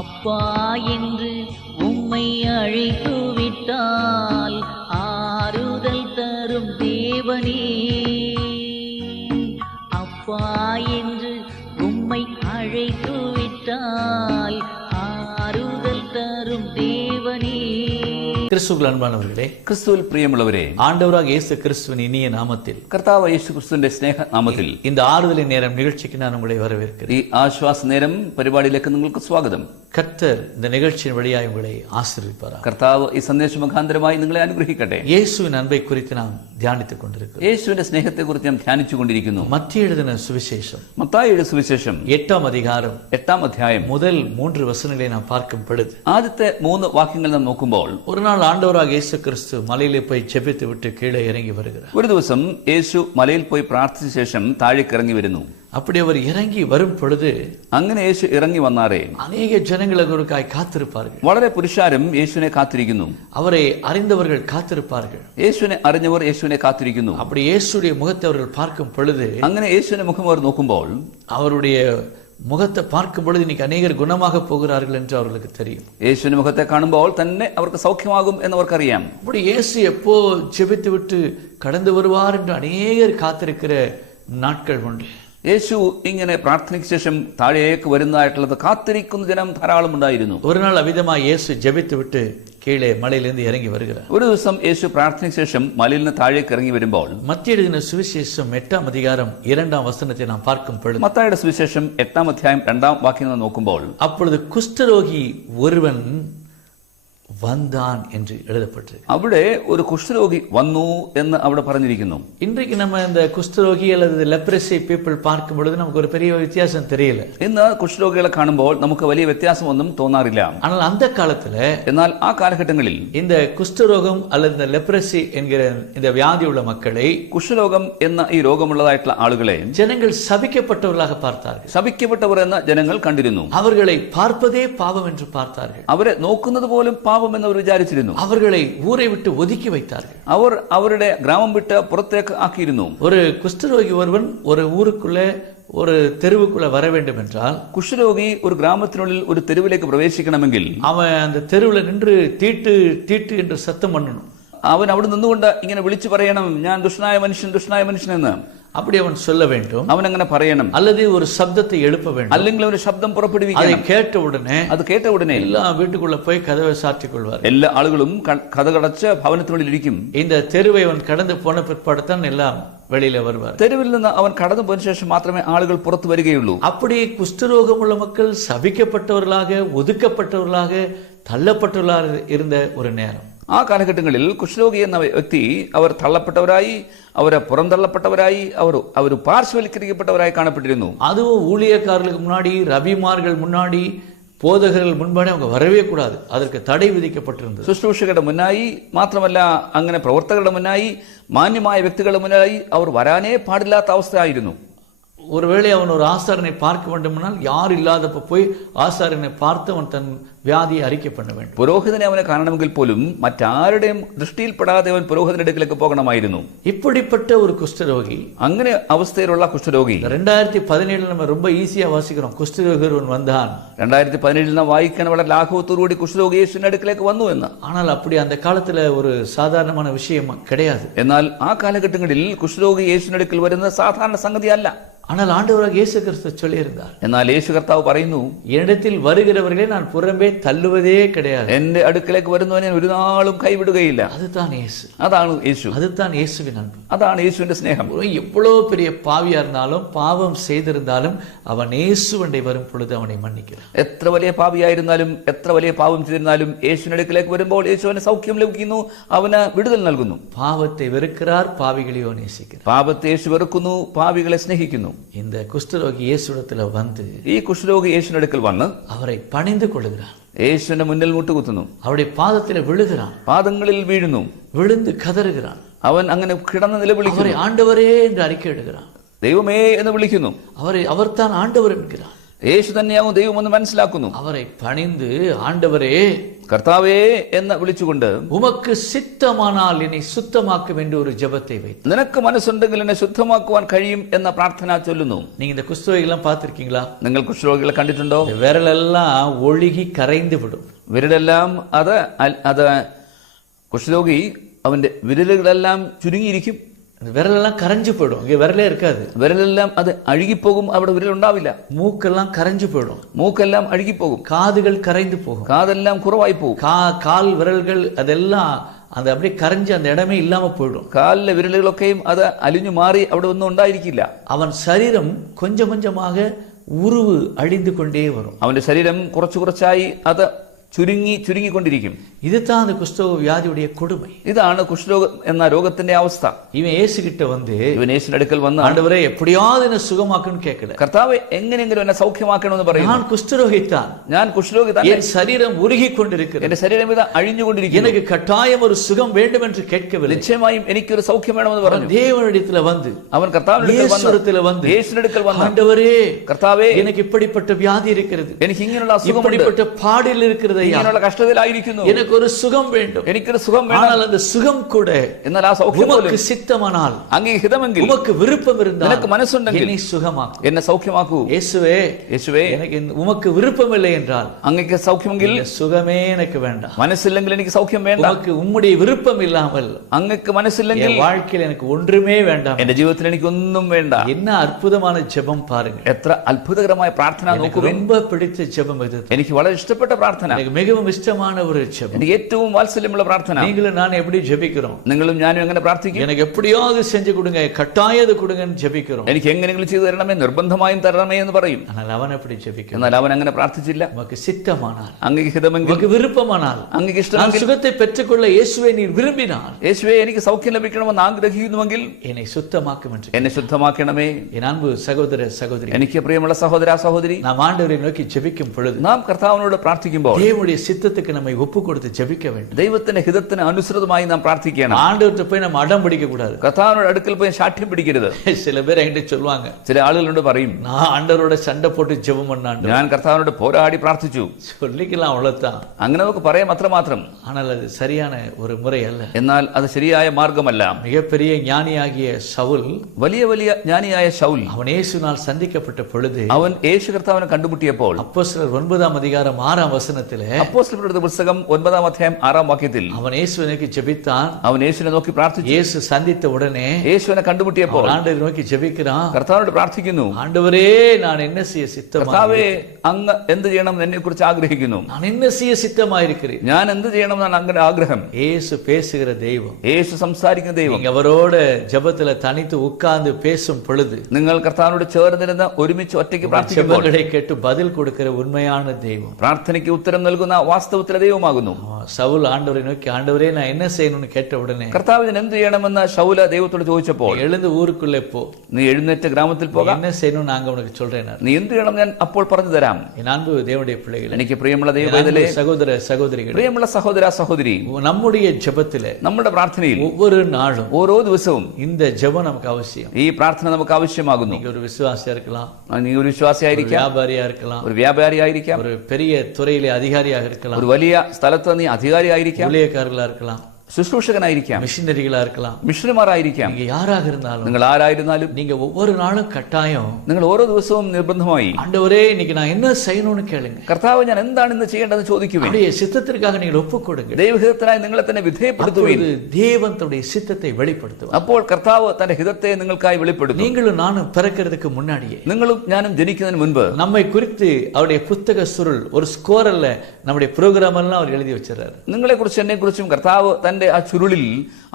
அப்பா என்று உம்மை அழைத்து விட்டால் ஆறுதல் தரும் தேவனே. அப்பா என்று உம்மை அழைத்து விட்டால் ஆறுதல் தரும் தேவனே. கிறிஸ்துவுக்குள் அன்பானவர்களே, ക്രിസ്തുവിൽ പ്രിയമുള്ളവരെ, ஆண்டவராக இயேசு கிறிஸ்துவின் இனிய நாமத்தில் കർത്താവ് യേശു ക്രിസ്തുവിന്റെ സ്നേഹ നാമത്തിൽ இந்த ஆறுதலின் நேரம் நிகழ்ச்சிக்கு நான் உங்களை வரவேற்கிறேன். ഈ ആശ്വാസ നേരം പരിപാടിയിലേക്ക് നിങ്ങൾക്ക് സ്വാഗതം. கர்த்தர் இந்த நிகழ்ச்சியின் வழியாய் உங்களை ஆசீர்வதிப்பாராக. കർത്താവ് ഈ സന്ദേശ മുഖാന്തരമായി നിങ്ങളെ അനുഗ്രഹിക്കട്ടെ. இயேசுவின் அன்பை குறித்து நாம் தியானித்துக் கொண்டிருக்கிறோம். യേശുവിന്റെ സ്നേഹത്തെ കുറിച്ച് നാം ധ്യാനിച്ചു കൊണ്ടിരിക്കുന്നു. மத்திய எழுதின சுவிசேஷம் മത്തായിയുടെ സുവിശേഷം 8ஆம் அதிகாரம் 8-ാം അധ്യായം முதல் 3 வசனங்களை நாம் பார்க்கும் பொழுது, ആദ്യത്തെ 3 വാക്യങ്ങൾ നാം നോക്കുമ്പോൾ, ஒரு நாள் ஆண்டவராக இயேசு கிறிஸ்து மலையிலே போய் ஜெபித்து விட்டு கீழே இறங்கி வருகிறார். ഒരു ദിവസം യേശു മലയിൽ പോയി പ്രാർത്ഥിച്ച ശേഷം താഴേക്ക് ഇറങ്ങി വരുന്നു. அப்படி அவர் இறங்கி வரும் பொழுது അങ്ങനെ യേശു ഇറങ്ങി വന്നാറേ அநேக ஜனங்கள் அவருக்காய் காத்திருப்பார்கள். വളരെ പുരുഷാരം യേശുവിനെ കാത്തിരിക്കുന്നു. அவரை அறிந்தவர்கள் காத்திருப்பார்கள். യേശുവിനെ അറിഞ്ഞവർ യേശുവിനെ കാത്തിരിക്കുന്നു. அப்படி இயேசுடைய முகத்தை அவர்கள் பார்க்கும் பொழுது, അങ്ങനെ യേശുവിന്റെ മുഖം അവർ നോക്കുമ്പോൾ, அவருடைய முகத்தை பார்க்கும் பொழுது இன்னைக்கு அநேகர் குணமாக போகிறார்கள் என்று அவர்களுக்கு தெரியும். യേശുവിന്റെ മുഖത്തെ കാണുമ്പോൾ തന്നെ അവർക്ക് സൗഖ്യമാകും എന്നവർക്കറിയാം. அப்படி இயேசு எப்போ ஜெபித்து விட்டு கடந்து வருவார் என்று அநேகர் காத்திருக்கிற நாட்கள் உண்டு. യേശു ഇങ്ങനെ പ്രാർത്ഥനയ്ക്ക് ശേഷം താഴേക്ക് വരുന്നതായിട്ടുള്ളത് കാത്തിരിക്കുന്ന ജനം ധാരാളം ഉണ്ടായിരുന്നു. ஒரு நாள் அவிதமாக இயேசு ஜெபித்து விட்டு கீழே மலையிலிருந்து இறங்கி வருகிறார். ഒരു ദിവസം യേശു പ്രാർത്ഥനയ്ക്ക് ശേഷം മലയിൽ നിന്ന് താഴേക്ക് ഇറങ്ങി വരുമ്പോൾ, மத்திய எழுதின சுவிசேஷம் 8ஆம் அதிகாரம் 2ஆம் வசனத்தை நாம் பார்க்கும் பொழுது, മത്തായിയുടെ സുവിശേഷം 8-ാം അധ്യായം 2-ാം വാക്യം നോക്കുമ്പോൾ, அப்பொழுது குஷ்டரோகி ஒருவன் வந்தான் என்று எழுதப்பட்டிருக்கு. അവിടെ ഒരു കുഷ്ഠരോഗി വന്നു എന്ന് അവിടെ പറഞ്ഞിരിക്കുന്നു. இன்றைக்கு நம்ம இந்த குஷ்டரோகி அல்லது லெப்ரசி பீப்புள் பார்க்கும் பொழுது நமக்கு ஒரு பெரிய வித்தியாசம் தெரியல. ഇന്ന് കുഷ്ഠരോഗികളെ കാണുമ്പോൾ നമുക്ക് വലിയ വ്യത്യാസമൊന്നും തോന്നാറില്ല. ஆனால் அந்த காலத்துல, എന്നാൽ ആ കാലഘട്ടങ്ങളിൽ இந்த குஷ்டரோகம் அல்லது இந்த லெப்ரசி என்கிற இந்த வியாதி உள்ள மக்களை, കുഷ്ഠരോഗം എന്ന ഈ രോഗമുള്ളതായിട്ടുള്ള ആളുകളെ ஜனங்கள் சபிக்கப்பட்டவர்களாக பார்த்தார்கள். ശപിക്കപ്പെട്ടവർ എന്ന ജനങ്ങൾ കണ്ടിരുന്നു. அவர்களை பார்ப்பதே பாவம் என்று பார்த்தார்கள். അവരെ നോക്കുന്നത് പോലും പാപം എന്നവർ വിചാരിച്ചിരുന്നു. அவர்களை ஊரை விட்டு ஒதுக்கி வைத்தார்கள். അവർ അവരുടെ ഗ്രാമം വിട്ട് പുറത്തേക്ക് ആക്കിയിരുന്നു. ஒரு குஷ்டரோகி ஒருவன் ஒரு ஊருக்குள்ள ஒரு தெருவுக்குள்ள வர வேண்டும் என்றால், കുഷ്ഠരോഗി ഒരു ഗ്രാമത്തിനുള്ളിൽ ഒരു തെരുവിലേക്ക് പ്രവേശിക്കണമെങ്കിൽ அவன் அந்த தெருவில் நின்று தீட்டு தீட்டு என்று சத்தம் பண்ணணும். അവൻ അവിടെ നിന്നുകൊണ്ട് ഇങ്ങനെ വിളിച്ചു പറയണം, ഞാൻ ദുഷ്ടനായ മനുഷ്യൻ എന്ന്. அப்படி அவன் சொல்ல வேண்டும். അവൻ അങ്ങനെ പറയണം. அல்லது ஒரு சப்தத்தை எழுப்ப வேண்டும். അല്ലെങ്കിൽ ഒരു ശബ്ദം പുറപ്പെടുവിക്കണം. அதை கேட்ட உடனே അത് കേട്ട ഉടനെ எல்லா വീட்டுக்குள்ள போய் கதவை சாற்றிக் கொள்வார். എല്ലാ ആളുകളും കതകടച്ച് ഭവനത്തിനുള്ളിൽ ഇരിക്കും. இந்த தெருவை அவன் கடந்து போன பிற்பாடுதான் எல்லாம் வெளியில வருவார். തെരുവിൽ നിന്ന് അവൻ കടന്നു പോയ ശേഷം മാത്രമേ ആളുകൾ പുറത്തു വരികയുള്ളൂ. அப்படி குஷ்டரோகமுள்ள மக்கள் சபிக்கப்பட்டவர்களாக, ஒதுக்கப்பட்டவர்களாக, தள்ளப்பட்டவர்களாக இருந்த ஒரு நேரம். ആ കാലഘട്ടങ്ങളിൽ കുഷ്ഠരോഗി എന്ന വ്യക്തി അവർ തള്ളപ്പെട്ടവരായി, അവരെ പുറന്തള്ളപ്പെട്ടവരായി, അവർ പാർശ്വവൽക്കരിക്കപ്പെട്ടവരായി കാണപ്പെട്ടിരുന്നു. அதுவும் ஊழியக்காரர்களுக்கு முன்னாடி, ரபிமார்கள் முன்னாடி, போதகர்கள் முன்பாடி அவங்க வரவே கூடாது. அதற்கு தடை விதிக்கப்பட்டிருந்தது. ശുശ്രൂഷകരുടെ മുന്നായി മാത്രമല്ല, അങ്ങനെ പ്രവർത്തകരുടെ മുന്നായി, മാന്യമായ വ്യക്തികളുടെ മുന്നായി അവർ വരാനേ പാടില്ലാത്ത അവസ്ഥയായിരുന്നു. ஒருவேளை அவன் ஒரு ஆசாரனை பார்க்க வேண்டுமானால் யார் இல்லாதப்ப போய் ஆசாரனை பார்த்து அவன் தன் வியாதியை அறிக்கை பண்ண வேண்டும். പുരോഹിതനെ അവനെ കാണണമെങ്കിൽ പോലും മറ്റാരുടെയും ദൃഷ്ടിയിൽപ്പെടാതെ അവൻ പുരോഹിതന്റെ അടുക്കലേക്ക് പോകണമായിരുന്നു. இப்படிப்பட்ட ஒரு குஷ்டரோகி, അങ്ങനെ അവസ്ഥയിലുള്ള കുഷ്ഠരോഗി 2017 நம்ம ரொம்ப ஈஸியா வாசிக்கிறோம், குஷ்டரோகி ஒருவன் வந்தான். 2017 നാം വായിക്കാൻ വളരെ ലാഘവത്തോടുകൂടി കുഷ്ഠരോഗി യേശുവിന്റെ അടുക്കലേക്ക് വന്നു എന്ന്. ஆனால் அப்படி அந்த காலத்துல ஒரு சாதாரணமான விஷயம் கிடையாது. എന്നാൽ ആ കാലഘട്ടങ്ങളിൽ കുഷ്ഠരോഗി യേശുവിന്റെ അടുക്കൽ വരുന്നത് സാധാരണ സംഗതിയല്ല. ஆனால் ஆண்டவராக இயேசு கிறிஸ்து சொல்லியிருந்தார், എന്നാൽ യേശു കർത്താവ് പറയുന്നു, என்னிடத்தில் வருகிறவர்களை நான் புறம்பே தள்ளுவதே கிடையாது. എന്റെ അടുക്കലേക്ക് വരുന്നവനെ ഒരു നാളും കൈവിടുകയില്ല. அதுதான் இயேசு. അതാണ് യേശു. அதுதான் இயேசுவின் அன்பு. അതാണ് യേശുവിന്റെ സ്നേഹം. எவ்வளவு பெரிய பாவியா இருந்தாலும், பாவம் செய்திருந்தாலும், அவன் இயேசுவண்டை வரும் பொழுது அவனை மன்னிக்கிறான். എത്ര വലിയ പാപിയായിരുന്നാലും, എത്ര വലിയ പാപം ചെയ്തിരുന്നാലും യേശുവിന്റെ അടുക്കലേക്ക് വരുമ്പോൾ യേശുവിന് സൗഖ്യം ലഭിക്കുന്നു, അവന് വിടുതൽ നൽകുന്നു. பாவத்தை வெறுக்கிறார், பாவிகளையோ நேசிக்கிறார். പാപത്തെ യേശു വെറുക്കുന്നു, പാപികളെ സ്നേഹിക്കുന്നു. இந்த குஷ்டரோகி இயேசுவிடத்துல வந்து ഈ കുഷ്ഠരോഗി യേശുവിന്റെ അടുക്കൽ വന്ന് அவரை பணிந்து கொள்கிறான். യേശുവിന്റെ മുന്നിൽ മുട്ടുകുത്തുന്നു. அவருடைய பாதத்தில் விழுகிறான். പാദങ്ങളിൽ വീഴുന്നു. விழுந்து கதறுகிறான். അവൻ അങ്ങനെ കിടന്ന് നിലവിളിക്കുന്നു. அவரை ஆண்டவரே என்று அறிக்கையிடுகிறான். ദൈവമേ എന്ന് വിളിക്കുന്നു. அவர்தான் ஆண்டவர் என்கிறான். യേശു തന്നെയാവും ദൈവമെന്ന് മനസ്സിലാക്കുന്നു. அவரை பணிந்து ஆண்டவரே കർത്താവേ എന്ന് വിളിച്ചുകൊണ്ട് உமக்கு சித்தமானால் என்னை சுத்தமாக்கும் என்று ஒரு ஜெபத்தை வைத்து, നിനക്ക് മനസ്സുണ്ടെങ്കിൽ എന്നെ ശുദ്ധമാക്കുവാൻ കഴിയും എന്ന പ്രാർത്ഥന ചൊല്ലുന്നു. நீங்க இந்த குஷ்டரோகிலாம் பார்த்திருக்கீங்களா? നിങ്ങൾ കുഷ്ഠരോഗികളെ കണ്ടിട്ടുണ്ടോ? இந்த விரலெல்லாம் ஒழுகி கரைந்து விடும். വിരലെല്ലാം അത് കുഷ്ഠരോഗി അവന്റെ വിരലുകളെല്ലാം ചുരുങ്ങിയിരിക്കും. இந்த விரலெல்லாம் கரைஞ்சு போயிடும். இங்க விரலே இருக்காது. വിരലെല്ലാം അത് അഴുകിപ്പോകും. അവിടെ വിരലുണ്ടാവില്ല. மூக்கெல்லாம் கரைஞ்சு போயிடும். മൂക്കെല്ലാം അഴുകിപ്പോകും. காதுகள் கரைந்து போகும். കാതെല്ലാം കുറവായി പോകും. கால் விரல்கள் அதெல்லாம் அந்த அப்படியே கரைஞ்சு அந்த இடமே இல்லாம போயிடும். കാലിലെ വിരലുകളൊക്കെയും അത് അലിഞ്ഞു മാറി അവിടെ ഒന്നും ഉണ്ടായിരിക്കില്ല. அவன் சரீரம் கொஞ்சம் கொஞ்சமாக உருவு அழிந்து கொண்டே வரும். അവന്റെ ശരീരം കുറച്ചായി അത് ചുരുങ്ങിക്കൊണ്ടിരിക്കും. இதுதான் அந்த குஷ்டரோக வியாதியுடைய கொடுமை. ഇതാണ് കുഷ്ഠരോഗം എന്ന രോഗത്തിന്റെ അവസ്ഥ. இவன் இயேசு கிட்ட வந்து ഇവൻ യേശുവിന്റെ അടുക്കൽ വന്ന് ஆண்டவரே எப்படியாவது என்ன சுகமாக்கணும்னு கேட்கல. കർത്താവേ എങ്ങനെയെങ്കിലും എന്നെ സൗഖ്യമാക്കണമെന്ന് പറയുന്നു. நான் குஷ்டரோகித்தான், ഞാൻ കുഷ്ഠരോഗി തന്നെ, என் சரீரம் உருகி கொண்டிருக்கிறது, എന്റെ ശരീരം ഇത് അഴിഞ്ഞുകൊണ്ടിരിക്കുന്നു, எனக்கு கட்டாயம் ஒரு சுகம் வேண்டும் என்று கேட்கவில்லை. നിശ്ചയമായും എനിക്കൊരു സൗഖ്യം വേണമെന്ന് പറഞ്ഞു. தேவனிடத்துல வந்து അവൻ കർത്താവിന്റെ യേശുവിന്റെ അടുക്കൽ വന്ന് ஆண்டவரே കർത്താവേ எனக்கு இப்படிப்பட்ட வியாதி இருக்கிறது, എനിക്ക് ഇങ്ങനെയുള്ള അസുഖം, இப்படிப்பட்ட பாடில் இருக்கிறது, ഇങ്ങനെയുള്ള കഷ്ടതയിലായിരിക്കുന്നു, எனக்கு ஒரு சுகம் வேண்டும், എനിക്കൊരു സുഖം വേണം. ஆனால் அந்த சுகம் கூட എന്നാൽ ആ സൗഖ്യം உமக்கு சித்தமானால், അങ്ങേ ഹിതമെങ്കിൽ, உமக்கு விருப்பம் இருந்தால், നിനക്ക് മനസ്സുണ്ടെങ്കിൽ என்னை சுகமாக்கு, എന്നെ സൗഖ്യമാക്കൂ. യേശുവേ எனக்கு உமக்கு விருப்பம் இல்லை என்றால், അങ്ങേക്ക് സൗഖ്യമെങ്കിൽ, சுகமே எனக்கு வேண்டாம், മനസ്സില്ലെങ്കിൽ എനിക്ക് സൗഖ്യം വേണ്ട, உமக்கு உம்முடைய விருப்பம் இல்லாமல் അങ്ങേക്ക് മനസ്സില്ലെങ്കിൽ என் வாழ்க்கையில் எனக்கு ஒன்றுமே வேண்டாம், എന്റെ ജീവിതത്തിൽ എനിക്ക് ഒന്നും വേണ്ട. என்ன അത്ഭുതமான ஜெபம் பாருங்க. എത്ര അത്ഭുതകരമായ പ്രാർത്ഥന നോക്കൂ. ரொம்ப பிடித்த ஜெபம் இது. എനിക്ക് വളരെ ഇഷ്ടപ്പെട്ട പ്രാർത്ഥന, எனக்கு மிகவும் இஷ்டமான ஒரு ஜெபம். എനിക്ക് ഏറ്റവും വാത്സല്യമുള്ള പ്രാർത്ഥന. நீங்களும் நான் எப்படி ஜெபிக்கிறோம்? നിങ്ങളും ഞാനും എങ്ങനെ പ്രാർത്ഥിക്കും? எனக்கு எப்படியாவது செஞ்சு கொடுங்க, கட்டாயது கொடுங்கன்னு ஜெபிக்கிறோம். എനിക്ക് എങ്ങനെയെങ്കിലും ചെയ്തു തരണമേ, നിർബന്ധമായും തരണമേ എന്ന് പറയും. ஆனால் அவன் எப்படி ஜெபிக்கிறான்? എന്നാൽ അവൻ അങ്ങനെ പ്രാർത്ഥിച്ചില്ല. உமக்கு சித்தமானால், അങ്ങേക്ക് ഹിതമെങ്കിൽ, உமக்கு விருப்பமானால், അങ്ങേക്ക് நான் ഇഷ്ടമെങ്കിൽ, சுகத்தை பெற்றுக்கொள்ள இயேசுவை நீர் விரும்பினால், യേശുവേ എനിക്ക് സൗഖ്യം ലഭിക്കണമെന്ന് ആഗ്രഹിക്കുന്നുവെങ്കിൽ என்னை சுத்தமாக்கும் என்று. എന്നെ ശുദ്ധമാക്കണമേ. என் அன்பு சகோதர சகோதரி, എനിക്ക് പ്രിയമുള്ള സഹോദര സഹോദരി, நாம் ആண்டവரை நோக்கி ஜெபிக்கும் பொழுது, നാം കർത്താവിനോട് പ്രാർത്ഥിക്കുമ്പോൾ தேவனுடைய சித்தத்துக்கு நம்மை ஒப்பு கொடுத்து ஜெபிக்க வேண்டும். ദൈവത്തിന്റെ ഹിതത്തിന് അനുസൃതമായി നാം പ്രാർത്ഥിക്കണം. ஆண்டவர்கிட்ட போய் நம்ம அடம் பிடிக்க கூடாது. കർത്താവിനോട് അടുക്കൽ പോയി ശാഠ്യം പിടിക്കരുത്. சில பேர் என்கிட்ட சொல்லுவாங்க, ചില ആളുകളോട് പറയും, நான் ஆண்டவரோட சண்டை போட்டு ஜெபம் பண்ணாண்டு. ഞാൻ കർത്താവിനോട് പോരാടി പ്രാർത്ഥിച്ചു. சொல்லிக்கலாம், அவ்வளவுதான். അങ്ങനെ നമുക്ക് പറയാം അത്രമാത്രം. ஆனால் அது சரியான ஒரு முறை அல்ல. എന്നാൽ അത് ശരിയായ മാർഗമല്ല. மிகப்பெரிய ஞானியாகிய சவுல், വലിയ ജ്ഞാനിയായ ശൗൽ, அவன் இயேசுவினால் சந்திக்கப்பட்ட பொழுது, അവൻ യേശു കർത്താവിനെ കണ്ടുമുട്ടിയപ്പോൾ அப்போஸ்தலர் 9:6 അപ്പോസ്തലരുടെ പുസ്തകം 9-6 அவன் இயேசுவை நோக்கி ஜெபித்தான். അവൻ യേശുവിനെ നോക്കി പ്രാർത്ഥിച്ചു. இயேசு சந்தித்த உடனே യേശുവിനെ കണ്ടുമുട്ടിയപ്പോൾ ஆண்டவரை நோக்கி ஜெபிக்கிறான். കർത്താവിനോട് പ്രാർത്ഥിക്കുന്നു, ஆண்டவரே நான் என்ன செய்ய சித்தமா, കർത്താവേ അങ്ങ് എന്ത് ചെയ്യണം എന്നെ കുറിച്ച് ആഗ്രഹിക്കുന്നു, நான் என்ன செய்ய சித்தமாயிருக்கிறேன். ഞാൻ എന്ത് ചെയ്യണമെന്നാണ് അങ്ങനെ ആഗ്രഹം. இயேசு பேசுகிற தெய்வம். യേശു സംസാരിക്കുന്ന ദൈവം. நீங்க அவரோட ஜெபத்துல தனித்து உட்கார்ந்து பேசும் பொழுது, നിങ്ങൾ കർത്താവിനോട് ചേർന്നിരുന്ന് ഒരുമിച്ച് ഒറ്റയ്ക്ക് പ്രാർത്ഥിക്കുമ്പോൾ ஜெபங்களை கேட்டு பதில் கொடுக்கிற உண்மையான தெய்வம், പ്രാർത്ഥനയ്ക്ക് ഉത്തരം നൽകുന്ന വാസ്തവത്തിലെ ദൈവമാകുന്നു. சவுல் ஆண்டவரை நோக்கி, ஆண்டவரே நான் என்ன செய்யணும்னு கேட்ட உடனே, കർത്താവിന് എന്ത് ചെയ്യണമെന്ന് ശൗല ദൈവത്തോട് ചോദിച്ചപ്പോൾ, எழுந்து ஊருக்குள்ளே போ, നീ എഴുന്നേറ്റ് ഗ്രാമത്തിൽ പോകാം, என்ன செய்யணும் நாங்க உனக்கு சொல்றேன், നീ എന്ത് ചെയ്യണം ഞാൻ അപ്പോൾ പറഞ്ഞു തരാം. என் அன்பு தேவனுடைய பிள்ளைகளே, എനിക്ക് പ്രിയമുള്ള ദൈവവേദലേ, சகோதர சகோதரிகளே, പ്രിയമുള്ള സഹോദര സഹോദരി, நம்முடைய ஜெபத்திலே, നമ്മുടെ പ്രാർത്ഥനയിൽ ஒவ்வொரு நாளும், ഓരോ ദിവസവും இந்த ஜெபம் நமக்கு அவசியம். ഈ പ്രാർത്ഥന നമുക്ക് ആവശ്യമാകുന്നു. நீங்க ஒரு விசுவாசியா இருக்கலாம், നീ ഒരു വിശ്വാസിയായിരിക്കാം, வியாபாரியா இருக்கலாம், ഒരു വ്യാപാരിയായിരിക്കാം, ஒரு பெரிய துறையிலே அதிகாரியாக இருக்கலாம், ഒരു വലിയ സ്ഥലത്ത് നീ അധികാരിയായിരിക്കാം, ஊழியக்காரர்களா இருக்கலாம், ശുശ്രൂഷകനായിരിക്കാം, மிஷினரிகளா இருக்கலாம், മിഷണറിമാരായിരിക്കാം. நீங்க யாராக இருந்தாலும், നിങ്ങൾ ആരായിരുന്നാലും நீங்க ஒவ்வொரு நாளும் கட்டாயம், നിങ്ങൾ ഓരോ ദിവസവും നിർബന്ധമായി ஆண்டவரே இன்னைக்கு நான் என்ன செய்யணும்னு கேளுங்க. കർത്താവ് ഞാൻ എന്താണ് ഇന്ന് ചെയ്യേണ്ടതെന്ന് ചോദിക്കുവേൻ. அவருடைய சித்தத்திற்காக நீங்கள் ஒப்புக் கொடுங்க. ദൈവഹിതത്തിനായി നിങ്ങളെ തന്നെ വിധേയപ്പെടുത്തുവേൻ. தேவன் தன்னுடைய சித்தத்தை வெளிப்படுத்துவார். അപ്പോൾ കർത്താവ് തന്റെ ഹിതത്തെ നിങ്ങൾക്കായി വെളിപ്പെടുത്തും. நீங்களும் நானும் பிறக்கிறதுக்கு முன்னாடியே, നിങ്ങളും ഞാനും ജനിക്കുന്നതിന് മുൻപ് நம்மை குறித்து அவருடைய புத்தக சுருள் ஒரு ஸ்கோரல்ல நம்முடைய ப்ரோக்ராம் எல்லாம் அவர் எழுதி வச்சிருக்காரு. നിങ്ങളെ കുറിച്ച് എന്നെ കുറിച്ചും കർത്താവ് തന്റെ ആ ചുരുളിൽ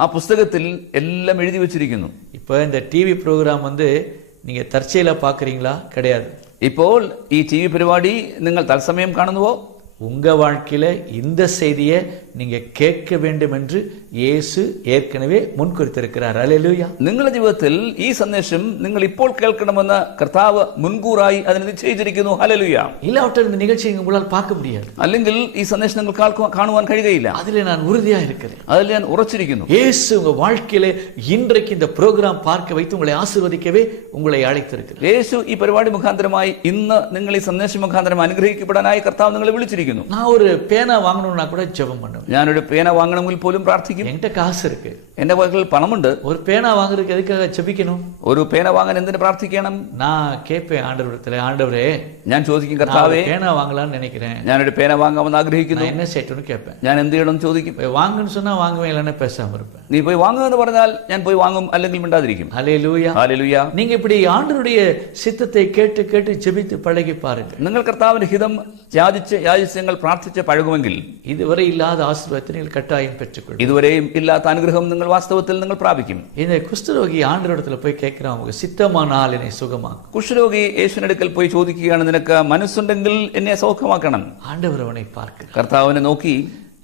ആ പുസ്തകത്തിൽ എല്ലാം എഴുതി വെച്ചിരിക്കുന്നു. இப்போ இந்த டிவி ப்ரோக்ராம் வந்து நீங்க தற்செயலா பாக்குறீங்களா? கிடையாது. ഇപ്പോൾ ഈ ടി വി പരിപാടി നിങ്ങൾ തത്സമയം കാണുന്നുവോ? உங்க வாழ்க்கையில இந்த செய்தியை நீங்க கேட்க வேண்டும் என்று യേശു ഏற்கனவே മുൻകുറിച്ചിരിக்கிறார். ഹല്ലേലൂയ. നിങ്ങളുടെ ജീവിതത്തിൽ ഈ സന്ദേശം നിങ്ങൾ ഇപ്പോൾ കേൾക്കണമെന്ന് കർത്താവ് മുൻകൂറായി അതിനെ നിശ്ചയിച്ചിരിക്കുന്നു. ഹല്ലേലൂയ. இல்லாவிட்டால் இந்த நிகழ்ச்சியை உங்களால் பார்க்க முடியாது. അല്ലെങ്കിൽ ഈ സന്ദേശം നിങ്ങൾ കാണുവാൻ കഴിയുകയില്ല. அதிலே நான் உறுதியா இருக்கிறேன். അതിൽ ഞാൻ ഉറച്ചിരിക്കുന്നു. യേശു உங்க வாழ்க்கையிலே இன்றைக்கு இந்த ப்ரோகிராம் பார்க்க வைத்து உங்களை ஆசீர்வதிக்கவே உங்களை அழைத்திருக்கிறார். യേശു ഈ പരിപാടി മുഖാന്തരമായി ഇന്ന് നിങ്ങൾ ഈ സന്ദേശം മുഖാന്തരം അനുഗ്രഹിക്കപ്പെടാനായി കർത്താവ് നിങ്ങളെ വിളിച്ചിരിക്കുന്നു. நான் ஒரு பேனா வாங்கணும்னா கூட ஜெபம் பண்ணுவேன். ഞാനൊരു പേന വാങ്ങണമെങ്കിൽ പോലും പ്രാർത്ഥിക്കും. என்கிட்ட காசு இருக்கு, എന്റെ പക്കൽ പണമുണ്ട്. ஒரு பேனா வாங்குறதுக்கு எதுக்காக ஜெபிக்கணும்? ഒരു പേന വാങ്ങാൻ എന്തിനു പ്രാർത്ഥിക്കണം? நான் கேட்பேன் ஆண்டவரிடத்துல, ஆண்டவரே ഞാൻ ചോദിക്കും, കർത്താവേ பேனா வாங்கலாம்னு நினைக்கிறேன், ഞാനൊരു പേന വാങ്ങാമെന്ന് ആഗ്രഹിക്കുന്നു, என்ன செய்யணும்னு கேட்பேன். ഞാൻ എന്ത് ചെയ്യണം ചോദിക്കും. வாங்குன்னு சொன்னா வாங்குவேன், இல்லைன்னா பேசாம இருப்பேன். നീ പോയി വാങ്ങുമെന്ന് പറഞ്ഞാൽ ഞാൻ പോയി വാങ്ങും, അല്ലെങ്കിൽ മിണ്ടാതിരിക്കും. ஹல்லேலூயா. ഹല്ലേലൂയ. நீங்க இப்படி ஆண்டவருடைய சித்தத்தை கேட்டு கேட்டு ஜெபித்து பழகி பாருங்க. നിങ്ങൾ കർത്താവിന്റെ ഹിതം യാചിച്ച് നിങ്ങൾ പ്രാർത്ഥിച്ച് പഴകുമെങ്കിൽ இதுவரை இல்லாத ஆசீர்வாதத்தை நீங்கள் கட்டாயம் பெற்றுக்கொள்ளும். ഇതുവരെയും ഇല്ലാത്ത അനുഗ്രഹം നിങ്ങൾ വാസ്തവത്തിൽ നിങ്ങൾ പ്രാപിക്കും. இந்த குஷ்டரோகி ஆண்டவரிடத்துல போய் கேட்கிறான், உங்க சித்தமானால் என்னை சுகமாக்கும். കുഷ്ഠരോഗി യേശുവിന്റെ അടുക്കൽ പോയി ചോദിക്കുകയാണ്, നിനക്ക് മനസ്സുണ്ടെങ്കിൽ എന്നെ സൗഖ്യമാക്കണം. ஆண்டவர் அவனை பார்க்கிறார். കർത്താവിനെ നോക്കി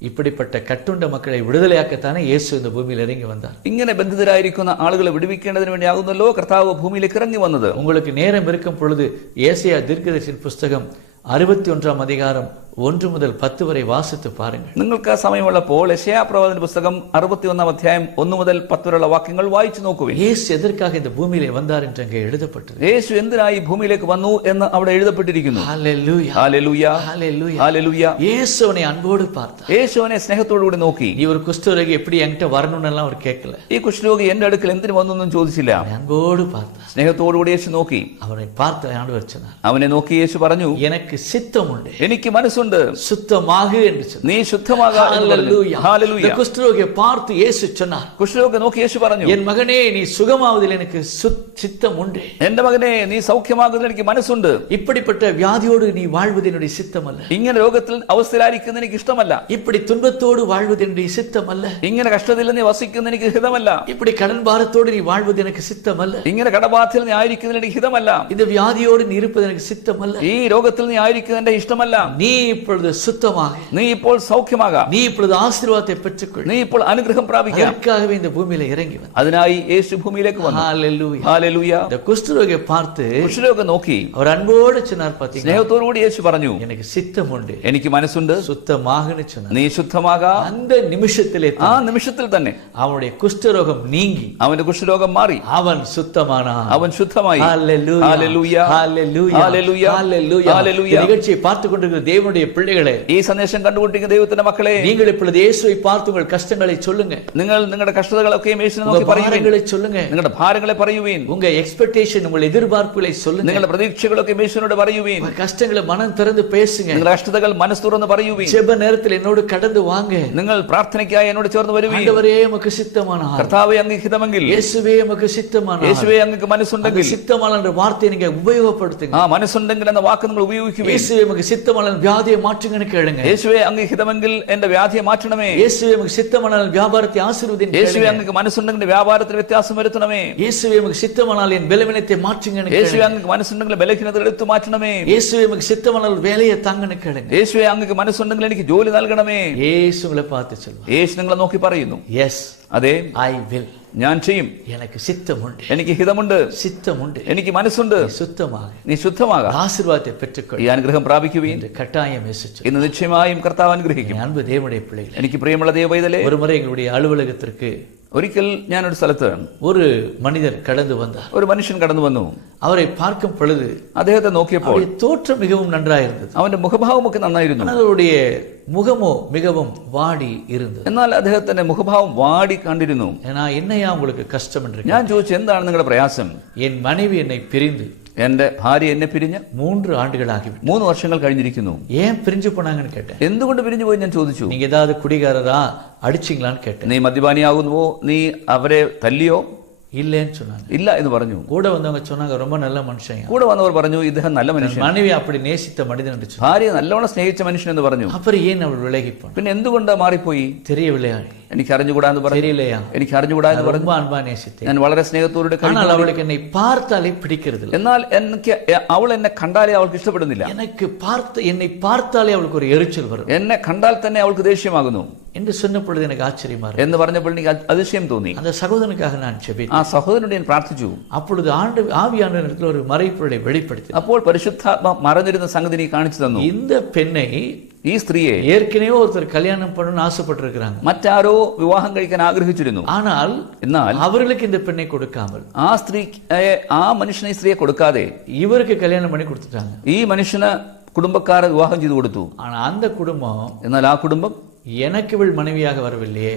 இப்படிப்பட்ட கட்டுண்ட மக்களை விடுதலையாக்கத்தானே இயேசு இந்த பூமியில் இறங்கி வந்தார். ഇങ്ങനെ ബന്ധിതരായിരിക്കുന്ന ആളുകളെ വിടുവിക്കേണ്ടതിന് വേണ്ടിയാകുന്നല്ലോ കർത്താവ് ഭൂമിയിലേക്ക് ഇറങ്ങി വന്നത്. உங்களுக்கு நேரம் இருக்கும் பொழுது ஏசாயா தீர்க்கதரிசியின் புஸ்தகம் 61 அதிகாரம் 1 முதல் 10 വരെ വാസിத்து பாருங்கள். നിങ്ങൾക്ക് സമയമുള്ളപ്പോൾ യെശയ്യാ പ്രവാചകന്റെ പുസ്തകം 61 അധ്യായം 1 മുതൽ 10 വരെയുള്ള വാക്യങ്ങൾ വായിച്ചു നോക്കുവിൻ. இயேசு எதற்காக இந்த பூமியிலே வந்தார் என்று அங்கே எழுதப்பட்டது. യേശു എന്തിനായി ഭൂമിയിലേക്ക് വന്നു എന്ന് അവിടെ എഴുതപ്പെട്ടിരിക്കുന്നു. ஹல்லேலூயா. ഹല്ലേലൂയ. ஹல்லேலூயா. ഹല്ലേലൂയ. இயேசு அவனை அன்போடு பார்த்தார். യേശു അവനെ സ്നേഹത്തോടുകൂടി നോക്കി. நீ ஒரு குஷ்டரோகி எப்படி என்கிட்ட வரணும்னு எல்லாம் அவர் கேட்கல. ഈ കുഷ്ഠരോഗി എന്റെ അടുക്കൽ എന്തിനു വന്നു എന്നും ചോദിച്ചില്ല. அவனை அன்போடு பார்த்தார். സ്നേഹത്തോടുകൂടി യേശു നോക്കി. அவனை பார்த்து ஆண்டவர் சொன்னார், അവനെ നോക്കി യേശു പറഞ്ഞു, எனக்கு சித்தம் உண்டு, എനിക്ക് മനസ്സുണ്ട്, சுத்தமாக என்று சொன்னார். നീ ശുദ്ധമാകാ എന്ന് പറഞ്ഞു. ഹല്ലേലൂയ. இந்த குஷ்டரோகியை பார்த்து இயேசு சொன்னார், കുഷ്ഠരോഗി നോക്കി യേശു പറഞ്ഞു, என் மகனே நீ சுகமாவதில் எனக்கு சித்தம் உண்டு. എന്റെ മകനെ നീ സൗഖ്യമാകുന്നതിന് എനിക്ക് മനസ്സുണ്ട്. இப்படிப்பட்ட வியாதியோடு நீ வாழ்வது என்னுடைய சித்தம் அல்ல. ഇങ്ങനെ രോഗത്തിൽ അവസ്ഥയിലായിരിക്കുന്ന എനിക്ക് ഇഷ്ടമല്ല. இப்படி துன்பத்தோடு வாழ்வது என்னுடைய சித்தம் அல்ல. ഇങ്ങനെ കഷ്ടതയിൽ നീ വസിക്കുന്ന എനിക്ക് ഹിതമല്ല. இப்படி கடன் பாரத்தோடு நீ வாழ்வது எனக்கு சித்தம் அல்ல. ഇങ്ങനെ കടബാധയിൽ നീ ആയിരിക്കുന്നതിന് എനിക്ക് ഹിതമല്ല. இந்த வியாதியோடு நீ இருப்பது எனக்கு சித்தம் அல்ல. ഈ രോഗത്തിൽ നീ ആയിരിക്കുന്നതിന്റെ ഇഷ്ടമല്ല. நீ இப்பொழுது சுத்தமாக, നീ ഇപ്പോൾ സൗഖ്യമാകാം. நீ இப்பொழுது ஆசீர்வாதத்தை பெற்றுக்கொள். നീ ഇപ്പോൾ അനുഗ്രഹം പ്രാപിക്കാം. அதற்காகவே இந்த பூமியில இறங்கி வந்தார். അതിനായി യേശു ഭൂമിയിലേക്ക് വന്നു. ஹல்லேலூயா. ഹല്ലേലൂയ. இந்த குஷ்டரோகியை பார்த்து കുഷ്ഠരോഗി നോക്കി அவர் அன்போடு சொன்னார், பாத்தீங்களா, സ്നേഹത്തോടുകൂടി യേശു പറഞ്ഞു, எனக்கு சித்தம் உண்டு, എനിക്ക് മനസ്സുണ്ട്, சுத்தமாகன்னு சொன்னார். നീ ശുദ്ധമാകാ. அந்த நிமிஷத்திலே ആ നിമിഷത്തിൽ തന്നെ அவனுடைய குஷ்டரோகம் நீங்கி അവന്റെ കുഷ്ഠരോഗം മാറി. அவன் சுத்தமானான். അവൻ ശുദ്ധമായി. ஹல்லேலூயா. ഹല്ലേലൂയ. ஹல்லேலூயா. ஹல்லேலூயா. ஹல்லேலூயா. ஹல்லேலூயா. இந்த நிகழ்ச்சியை பார்த்துக் கொண்டிருக்கிற தேவனுடைய பிள்ளைகளே, ഈ സന്ദേശം കണ്ടുകൊണ്ടിരിക്കുന്ന ദൈവത്തിന്റെ മക്കളെ, நீங்கள் இப்பொழுது இயேசுவை பார்த்து உங்கள் கஷ்டங்களை சொல்லுங்க. നിങ്ങൾ നിങ്ങളുടെ കഷ്ടതകളൊക്കെ യേശുവിനെ നോക്കി உங்க പറയുവിൻ. பாரங்களை சொல்லுங்க. നിങ്ങളുടെ ഭാരങ്ങളെ പറയുവിൻ. உங்க எக்ஸ்பெக்டேஷன், உங்கள் எதிர்பார்ப்புகளை சொல்லுங்க. നിങ്ങളുടെ പ്രതീക്ഷകളൊക്കെ യേശുവിനോട് പറയുവിൻ. உங்க கஷ்டங்களை மனம் திறந்து பேசுங்க. നിങ്ങളുടെ കഷ്ടതകൾ മനസ്സ് തുറന്ന് പറയുവിൻ. ஜெப நேரத்தில் என்னோடு கடந்து வாங்க. നിങ്ങൾ പ്രാർത്ഥനയ്ക്കായി എന്നോട് ചേർന്ന് വരുവിൻ. ஆண்டவரே உமக்கு சித்தமானால், കർത്താവേ അങ്ങ് ഹിതമെങ്കിൽ, இயேசுவே உமக்கு சித்தமானால், യേശുവേ അങ്ങക്ക് മനസ്സുണ്ടെങ്കിൽ, சித்தமானால் என்ற வார்த்தையை நீங்க உபயோகப்படுத்துங்க. ആ മനസ്സുണ്ടെങ്കിൽ എന്ന വാക്ക് നിങ്ങൾ ഉപയോഗിക്കുവിൻ. இயேசுவே உமக்கு சித்தமானால் வியாதியை மாற்றுங்கன்னு கேளுங்க. യേശുവേ അങ്ങ് ഹിതമെങ്കിൽ എന്റെ വ്യാധിയെ മാറ്റണമേ. இயேசுவே உமக்கு சித்தமானால் வியாபாரத்தை ஆசீர்வதின்னு യേശുവേ கேளுங்க. അങ്ങക്ക് മനസ്സുണ്ടെങ്കിൽ വ്യാപാരത്തിൽ വ്യത്യാസം വരുത്തണമേ. இயேசுவே உமக்கு சித்தமானால் என் பலவீனத்தை மாற்றுங்கன்னு യേശുവേ கேளுங்க. അങ്ങക്ക് മനസ്സുണ്ടെങ്കിൽ ബലഹീനത എടുത്തു മാറ്റണമേ. இயேசுவே உமக்கு சித்தமானால் வேலையை தாங்கன்னு கேளுங்க. യേശുവേ അങ്ങക്ക് മനസ്സുണ്ടെങ്കിൽ എനിക്ക് ജോലി നൽകണമേ. இயேசு உங்களை பார்த்து சொல்வார், യേശു നിങ്ങളെ നോക്കി പറയുന്നു, எஸ் അതെ ஐ வில், ഞാൻ ചെയ്യും, எனக்கு சித்தம் உண்டு, എനിക്ക് ഹിതമുണ്ട്, சித்தம் உண்டு, എനിക്ക് മനസ്സുണ്ട്, நீ சுத்தமாக നീ ശുദ്ധമാകാം, ஆசீர்வாதத்தை பெற்றுக்கொள் ഈ അനുഗ്രഹം പ്രാപിക്കുവീൻ என்று கட்டாயம் இயேசு சொன்னார். ഇന്ന് നിശ്ചയമായും കർത്താവ് അനുഗ്രഹിക്കും. என் அன்பு தேவனுடைய பிள்ளைகளே, എനിക്ക് പ്രിയമുള്ള ദൈവവൈതലേ, ஒரு முறை எங்களுடைய அலுவலகத்திற்கு ഒരിക്കൽ ഞാനൊരു സ്ഥലത്ത് ஒரு மனிதர் கடந்து வந்தார். ഒരു മനുഷ്യൻ കടന്നു വന്നു. அவரை பார்க்கும் பொழுது അദ്ദേഹത്തെ നോക്കിയപ്പോൾ அவருடைய தோற்றம் மிகவும் நன்றாயிருந்தது. അവന്റെ മുഖഭാവമൊക്കെ നന്നായിരുന്നു. ஆனால் அவருடைய முகமோ மிகவும் வாடி இருந்தது. എന്നാൽ അദ്ദേഹത്തിന്റെ മുഖഭാവം വാടി കണ്ടിരുന്നു. ஏன்னா என்னையா உங்களுக்கு கஷ்டம் என்று ഞാൻ ചോദിച്ചു, എന്താണ് നിങ്ങളുടെ പ്രയാസം? என் மனைவி என்னை பிரிந்து എന്റെ ഭാര്യ എന്നെ പിരിഞ്ഞ് 3 ஆண்டுகளாகிவிட்டது. 3 വർഷങ്ങൾ കഴിഞ്ഞിരിക്കുന്നു. ஏன் பிரிஞ்சு போனாங்கன்னு கேட்டேன். എന്തുകൊണ്ട് പിരിഞ്ഞു പോയി ഞാൻ ചോദിച്ചു. நீங்க ஏதாவது குடிகாரரா, அடிச்சிங்களான்னு கேட்டேன். നീ മദ്യപാനിയാകുന്നുവോ, നീ അവരെ തല്ലിയോ? இல்லைன்னு சொன்னாங்க. ഇല്ല എന്ന് പറഞ്ഞു. கூட வந்தவங்க சொன்னாங்க, ரொம்ப நல்ல மனுஷன், കൂടെ വന്നവർ പറഞ്ഞു, ഇദ്ദേഹം നല്ല മനുഷ്യൻ, மனைவி அப்படி நேசித்த மனிதன் என்று சொன்னாங்க. ഭാര്യ നല്ലോണം സ്നേഹിച്ച മനുഷ്യൻ എന്ന് പറഞ്ഞു. அப்புறம் ஏன் அவள் விலகி போனாள்? പിന്നെ എന്തുകൊണ്ട് മാറിപ്പോയി? தெரியவில்லை. എനിക്ക് അറിഞ്ഞുകൂടാന്ന് പറഞ്ഞു. தெரியலையா? എനിക്ക് അറിഞ്ഞുകൂടാന്ന് പറഞ്ഞു. ரொம்ப அன்பா நேசித்தேன். ഞാൻ വളരെ സ്നേഹത്തോടെ ஆனால் அவளுக்கு என்னை பார்த்தாலே பிடிக்கிறது இல்லை. എന്നാൽ എനിക്ക് അവൾ എന്നെ കണ്ടാലേ അവൾക്ക് ഇഷ്ടപ്പെടുന്നില്ല. என்னை பார்த்தாலே அவளுக்கு ஒரு எரிச்சல் வரும். എന്നെ കണ്ടാൽ തന്നെ അവൾക്ക് ദേഷ്യമാകുന്നു என்று சொன்ன பொழுது எனக்கு ஆச்சரியமா இருக்கு. എന്ന് പറഞ്ഞപ്പോൾ എനിക്ക് അതിശയം തോന്നി. அந்த സഹോദരനുக்காக நான் ஜெபித்தேன். ആ സഹോദരനോട് ഞാൻ പ്രാർത്ഥിച്ചു. அப்பொழுது ആവിയാனവரிடத்தில் ஒரு മறைപொരുளை வெளிப்படுத்தி, അപ്പോൾ പരിശുദ്ധാത്മ മറഞ്ഞിരുന്ന സംഗതി നീ കാണിച്ചു തന്നു. இந்த பெண்ணை, ഈ സ്ത്രീയെ ஏற்கனவே ஒருத்தர் கல்யாணம் பண்ணணும்னு ஆசைப்பட்டிருக்கிறாங்க. മറ്റാരോ വിവാഹം കഴിക്കാൻ ആഗ്രഹിച്ചിരുന്നു. എന്നാൽ அவர்களுக்கு இந்த பெண்ணை கொடுக்காமல் ആ സ്ത്രീ ആ മനുഷ്യനെ സ്ത്രീയെ കൊടുക്കാതെ இவருக்கு கல்யாணம் பண்ணி கொடுத்துட்டாங்க. ഈ മനുഷ്യന് കുടുംബക്കാരെ വിവാഹം ചെയ്തു കൊടുത്തു. ஆனா அந்த குடும்பம், എന്നാൽ ആ കുടുംബം எனக்கு இவள் மனைவியாக வரவில்லையே,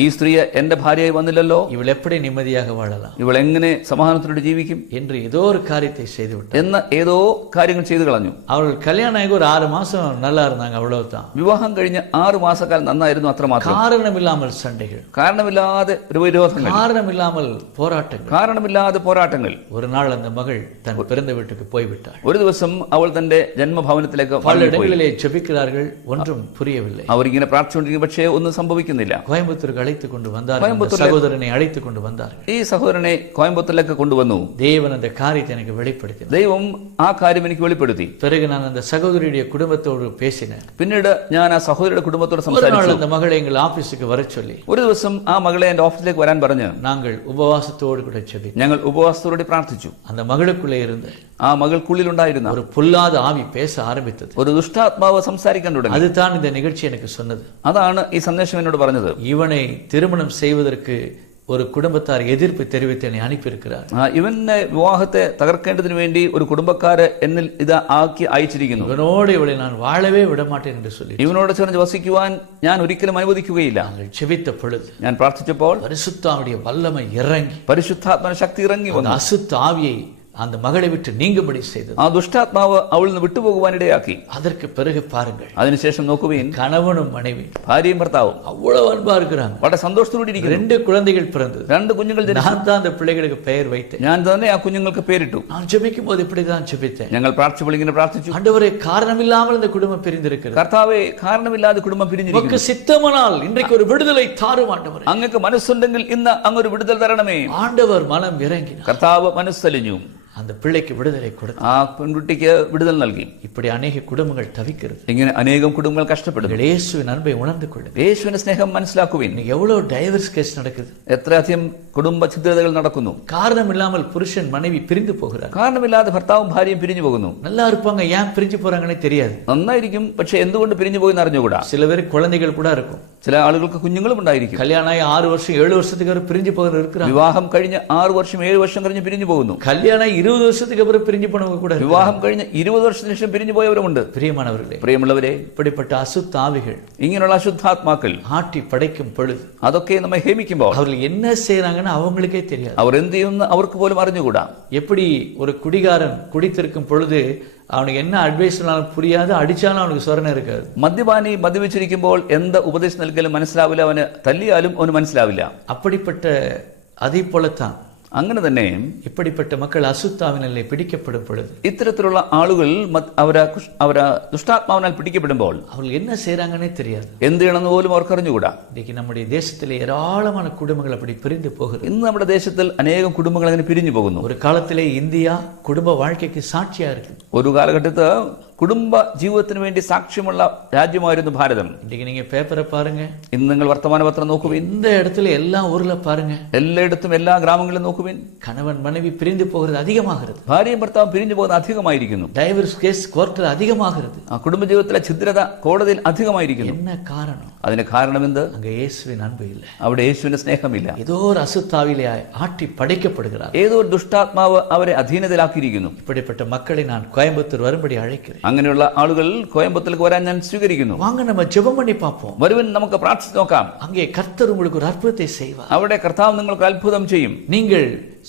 ഈ സ്ത്രീ എന്റെ ഭാര്യയായി വന്നില്ലല്ലോ, இவள் எப்படி நிம்மதியாக வாழலாம், ഇവൾ എങ്ങനെ സമാധാനത്തോടെ ജീവിക്കും என்று ஏதோ ஒரு காரியத்தை செய்து விட்டார். എന്ന് ഏതോ കാര്യങ്ങൾ ചെയ്തു കളഞ്ഞു. அவர்கள் கல்யாணம் ஆகி ஒரு 6 மாசம் நல்லா இருந்தாங்க, அவ்வளவுதான். വിവാഹം കഴിഞ്ഞ് 6 മാസക്കാലം നന്നായിരുന്നു, അത്രമാത്രം. காரணமில்லாமல் சண்டைகள், കാരണമില്ലാതെ വിരോധങ്ങൾ, காரணமில்லாமல் போராட்டங்கள், കാരണമില്ലാതെ പോരാട്ടങ്ങൾ. ஒரு நாள் அந்த மகள் தன் பிறந்த வீட்டுக்கு போய்விட்டாள். ഒരു ദിവസം അവൾ തന്റെ ജന്മഭവനത്തിലേക്ക് பல இடங்களிலே ஜெபிக்கிறார்கள், ஒன்றும் புரியவில்லை. അവരിങ്ങനെ പ്രാർത്ഥിച്ചുകൊണ്ടിരിക്കും, പക്ഷേ ഒന്നും സംഭവിക്കുന്നില്ല. கோயம்புத்தூர் அழைத்துக் கொண்டு வந்தார்கள், சகோதரனை அழைத்துக் கொண்டு வந்தார்கள். ഈ സഹോദരനെ കോയമ്പത്തൂരിലേക്ക് കൊണ്ടുവന്നു. தேவன் அந்த காரியத்தை எனக்கு வெளிப்படுத்தினார். ദൈവം ആ കാര്യം എനിക്ക് വെളിപ്പെടുത്തി. பிறகு நான் அந்த சகோதரியுடைய குடும்பத்தோடு பேசினேன். പിന്നീട് ഞാൻ ആ സഹോദരിയുടെ കുടുംബത്തോട് സംസാരിച്ചു. அந்த மகளை எங்கள் ஆபீஸுக்கு வர சொல்லி, ഒരു ദിവസം ആ മകളെ എന്റെ ഓഫീസിലേക്ക് വരാൻ പറഞ്ഞു நாங்கள் உபவாசத்தோடு கூட ஜெபித்தோம். ഞങ്ങൾ ഉപവാസത്തോടെ പ്രാർത്ഥിച്ചു. அந்த മകളുக்குள்ளே இருந்து ആ മകൾക്കുള്ളിലുണ്ടായിരുന്ന ஒரு பொல்லாத ஆவி பேச ஆரம்பித்தது. ഒരു ദുഷ്ടാത്മാവ് സംസാരിക്കാൻ തുടങ്ങി. அதுதான் இந்த நிகழ்ச்சி எனக்கு சொன்னது. അതാണ് ഈ സന്ദേശം എന്നോട് പറഞ്ഞത്. இவனை திருமணம் செய்வதற்கு ஒரு குடும்பத்தார் எதிர்ப்பு தெரிவித்து என்னை அனுப்பியிருக்கிறார். ഇവന്റെ വിവാഹത്തെ തകർക്കേണ്ടതിന് വേണ്ടി ഒരു കുടുംബക്കാരെ എന്നിൽ ഇത് ആക്കി അയച്ചിരിക്കുന്നു. இவனோடு இவளை நான் வாழவே விடமாட்டேன் என்று சொல்லி, ഇവനോട് ചേർന്ന് വസിക്കുവാൻ ഞാൻ ഒരിക്കലും അനുവദിക്കുകയില്ല. நாங்கள் ஜெபித்த பொழுது ഞാൻ പ്രാർത്ഥിച്ചപ്പോൾ பரிசுத்தாவுடைய வல்லமை இறங்கி പരിശുദ്ധാത്മ ശക്തി ഇറങ്ങി വന്നു. அசுத்த ஆவியை அந்த மகளை விட்டு நீங்கும்படி செய்தது. ആ ദുഷ്ടാത്മാവ് അവളിൽ നിന്ന് വിട്ടുപോകുവാനിടയാക്കി. அதற்கு பிறகு பாருங்கள், അതിനുശേഷം നോക്കുവീൻ, கணவனும் மனைவி ഭാര്യയും ഭർത്താവും அவ்வளவு அன்பா இருக்கிறாங்க. വളരെ സന്തോഷത്തോടെ ഇരിക്കുന്നു. 2 குழந்தைகள் பிறந்தது. 2 കുഞ്ഞുങ്ങൾ ജനിച്ചു. நான் தான் அந்த பிள்ளைகளுக்கு பெயர் வைத்தேன். ഞാൻ തന്നെ ആ കുഞ്ഞുങ്ങൾക്ക് പേരിട്ടു. நான் ஜெபிக்கும் போது இப்படிதான் ஜெபித்தேன். ഞങ്ങൾ പ്രാർത്ഥിച്ചപ്പോൾ ഇങ്ങനെ പ്രാർത്ഥിച്ചു, ஆண்டவரே, காரணமில்லாமல் இந்த குடும்பம் பிரிந்திருக்கிறது. കർത്താവേ, കാരണമില്ലാതെ കുടുംബം പിരിഞ്ഞിരിക്കുന്നു. உமக்கு சித்தமானால் இன்றைக்கு ஒரு விடுதலை தாரும் ஆண்டவரே. അങ്ങക്ക് മനസ്സുണ്ടെങ്കിൽ ഇന്ന് അങ്ങൊരു വിടുതൽ തരണമേ. ஆண்டவர் மனம் இறங்கினார். കർത്താവ് മനസ്സലിഞ്ഞു. அந்த பிள்ளைக்கு விடுதலை கொடுத்தார். ആ പെൺകുട്ടിക്ക് വിടുതൽ നൽകി. இப்படி अनेक குடும்பங்கள் தவிக்கிறது. ഇങ്ങനെ അനേകം കുടുംബങ്ങൾ കഷ്ടപ്പെടുന്നു. இயேசுவின் அன்பை உணர்ந்து கொள்ளுங்கள். യേശുവിന്റെ സ്നേഹം മനസ്സിലാക്കുവിൻ. இன்னைக்கு எவ்வளவு டைவர்ஸ் கேஸ் நடக்குது. എത്രയധികം കുടുംബ ഛിദ്രതകൾ നടക്കുന്നു. காரணம் இல்லாமல் புருஷன் மனைவி பிரிந்து போகிறார். കാരണമില്ലാതെ ഭർത്താവും ഭാര്യയും പിരിഞ്ഞു പോകുന്നു. நல்லா இருப்பாங்க, ஏன் பிரிஞ்சு போறாங்கன்னே தெரியாது. നന്നായിരിക്കും, പക്ഷെ എന്തുകൊണ്ട് പിരിഞ്ഞു പോയി അറിഞ്ഞുകൂടാ. சில பேர் குழந்தைகள் கூட இருக்கும். ചില ആളുകൾക്ക് കുഞ്ഞുങ്ങളും ഉണ്ടായിരിക്കും. கல்யாணம் ஆகி 6 வருஷம் 7 வருஷத்துக்கு அப்புறம் பிரிஞ்சு போகிறவர் இருக்கிறாங்க. വിവാഹം കഴിഞ്ഞ് 6 വർഷം 7 വർഷം കഴിഞ്ഞ് പിരിഞ്ഞു പോകുന്നു. கல்யாணம் ஆகி 20 வருஷத்துக்கு அப்புறம் பிரிஞ்சு போனவங்க கூட. വിവാഹം കഴിഞ്ഞ് 20 വർഷത്തിന് ശേഷം പിരിഞ്ഞു പോയവരുമുണ്ട്. பிரியமானவர்களே, പ്രിയമുള്ളവരെ, இப்படிப்பட்ட அசுத்த ஆவிகள் ഇങ്ങനെയുള്ള അശുദ്ധാത്മാക്കൾ ஆட்டி படைக்கும் பொழுது അതൊക്കെ നമ്മെ ഹേമിക്കുമ്പോൾ அவர்கள் என்ன செய்யறாங்கன்னு அவங்களுக்கே தெரியாது. അവർ എന്ത് ചെയ്യുന്നു അവർക്ക് പോലും അറിഞ്ഞുകൂടാ. எப்படி ஒரு குடிகாரன் குடித்திருக்கும் பொழுது அவனுக்கு என்ன அட்வைஸ் பண்ணாலும் புரியாது, அடிச்சாலும் அவனுக்கு சொரணை இருக்காது. മദ്യപാനി മദ്യപിച്ചിരിക്കുമ്പോൾ എന്ത് ഉപദേശം നൽകിയാലും മനസ്സിലാവില്ല, അവന് തല്ലിയാലും അവന് മനസ്സിലാവില്ല. அப்படிப்பட்ட அதை போலத்தான் അങ്ങനെ തന്നെ இப்படிப்பட்ட மக்கள் அசுத்தாவினாலே பிடிக்கப்படும் பொழுது, ഇത്തരത്തിലുള്ള ആളുകൾ അവര ദുഷ്ടാത്മാവിനാൽ പിടിക്കപ്പെടുമ്പോൾ அவர்கள் என்ன செய்யறாங்கன்னே தெரியாது. എന്ത് ചെയ്യണമെന്ന് പോലും അവർക്ക് അറിഞ്ഞുകൂടാ. இன்னைக்கு நம்முடைய தேசத்திலே ஏராளமான குடும்பங்கள் அப்படி பிரிந்து போகிறது. ഇന്ന് നമ്മുടെ ദേശത്തിൽ അനേകം കുടുംബങ്ങൾ അങ്ങനെ പിരിഞ്ഞു പോകുന്നു. ஒரு காலத்திலே இந்தியா குடும்ப வாழ்க்கைக்கு சாட்சியா இருக்கு. ഒരു കാലഘട്ടത്ത് കുടുംബ ജീവിതത്തിന് വേണ്ടി സാക്ഷ്യമുള്ള രാജ്യമായിരുന്നു ഭാരതം. இன்னைக்கு நீங்க பேப்பரை பாருங்க, ഇന്ന് നിങ്ങൾ വർത്തമാന പത്രം നോക്കുവിൻ, இந்த இடத்துல எல்லா ஊர்ல பாருங்க, എല്ലായിടത്തും എല്ലാ ഗ്രാമങ്ങളിലും നോക്കുവിൻ, கணவன் மனைவி பிரிந்து போகிறது அதிகமாகிறது. ഭാര്യയും ഭർത്താവും പിരിഞ്ഞു പോകുന്ന അധികമായിരിക്കുന്നു. டைவர்ஸ் கேஸ் கோர்ட்டில் அதிகமாகிறது. ആ കുടുംബജീവിതത്തിലെ ഛിദ്രത കോടതിയിൽ അധികമായിരിക്കുന്നു. என்ன காரணம்? അതിന് കാരണം എന്ത്? அங்க இயேசுவின் அன்பு இல்லை. അവിടെ യേശുവിന്റെ സ്നേഹമില്ല. ஏதோ ஒரு அசுத்தாவிலே ஆட்டி படைக்கப்படுகிறார். ഏതോ ഒരു ദുഷ്ടാത്മാവ് അവരെ അധീനതയിലാക്കിയിരിക്കുന്നു. இப்படிப்பட்ட மக்களை நான் கோயம்புத்தூர் வரும்படி அழைக்கிறேன். അങ്ങനെയുള്ള ആളുകൾ കോയമ്പത്തൂരിലേക്ക് വരാൻ ഞാൻ സ്വീകരിക്കുന്നു. வாங்க நம்ம ஜெபம் பண்ணி பார்ப்போம். വരുവിൻ, നമുക്ക് പ്രാർത്ഥിച്ച് നോക്കാം. அங்கே கர்த்தர் உங்களுக்கு ஒரு அற்புதத்தை செய்வார். അവിടെ കർത്താവ് നിങ്ങൾക്ക് അത്ഭുതം ചെയ്യും. நீங்கள்